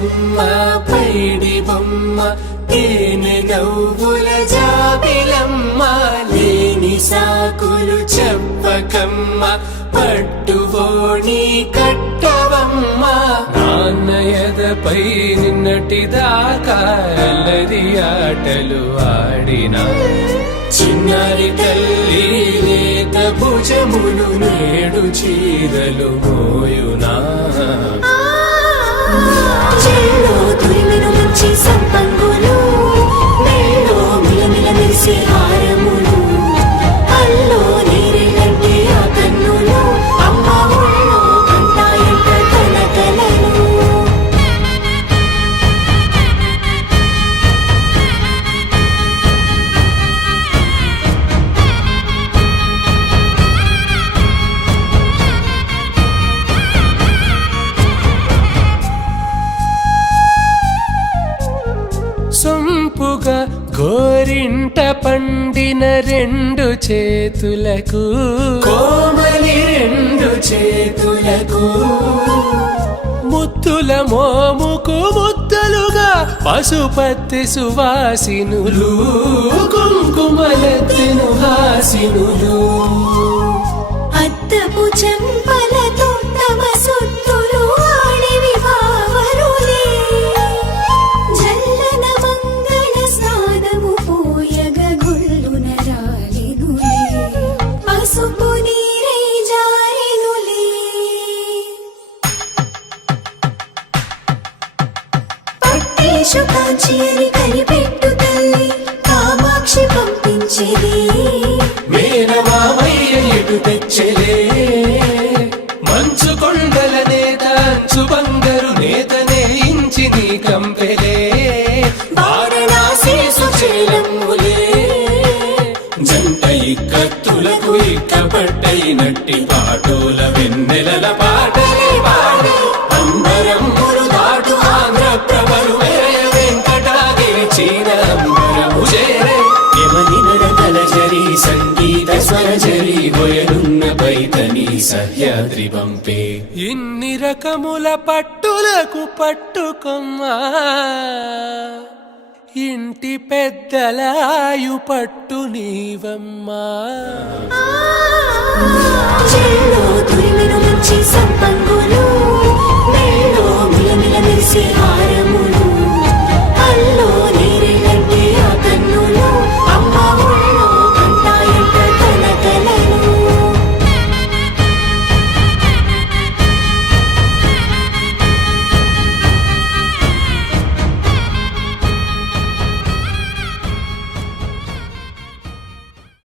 బుజ్జమ్మ పైడి బొమ్మ తేనె నవ్వుల జాబిలమ్మ లేని సాకులు చెప్పకమ్మ పట్టువోణి కట్టవమ్మ నాన్నయదపై నిన్నటిదాకా అల్లరి ఆటలు ఆడినా చిన్నారి తల్లి లేత భుజములు నేడు చీరలు మోయునా చెల్లో తురిమిన మంచి సంపంగులు మెల్లో మిలమిల మెరిసే హారములు అల్లో నీరెలంటే ఆ కన్నులు అమ్మ ఒళ్ళో కంటాయంట తన కలలు సొంపుగా గోరింట పండిన రెండు చేతులకు కోమలి రెండు చేతులకు ముద్దుల మోముకు ముద్దలుగా పశుపతి సువాసినులు కుంకుమలెత్తిను హాసినులు అద్దపు చెంపలతో తమ సుత్తులు ఆడివి భావరులే జల్లన మంగళ స్నానము పోయగ గుళ్ళున రాలినులే పసుపు నీరై జారినులే పట్టేషు కాంచి అని కనిపెట్టు తల్లి కామాక్షి పంపించేది మేనమామయ్య ఎటు తెచ్చలే మంచు కొండల నేత అంచు బంగారు నేతనే ఇంచి నీ కంపెలే వారణాసి సుచేలమ్ములే జంట ఇక్కత్తులకు ఇక్కపట్టయినట్టి పాటోల వెన్నెలల పాటలే పాడే అంబరమ్ములు దాటు ఆంధ్ర ప్రభలు వేయ వెంకటాగిరి చీన అంబరము చేరే యమని నడకల జరి సంగీత స్వరజరి హొయలున్న పైతని సహ్యాద్రి పంపే ఇన్ని రకముల పట్టులకు పట్టుకొమ్మా ఇంటి పెద్దలాయు పట్టు నీవమ్మా చెల్లో తురిమిన మంచి సంపంగులు మెల్లో మిలమిల మెరిసే హారములు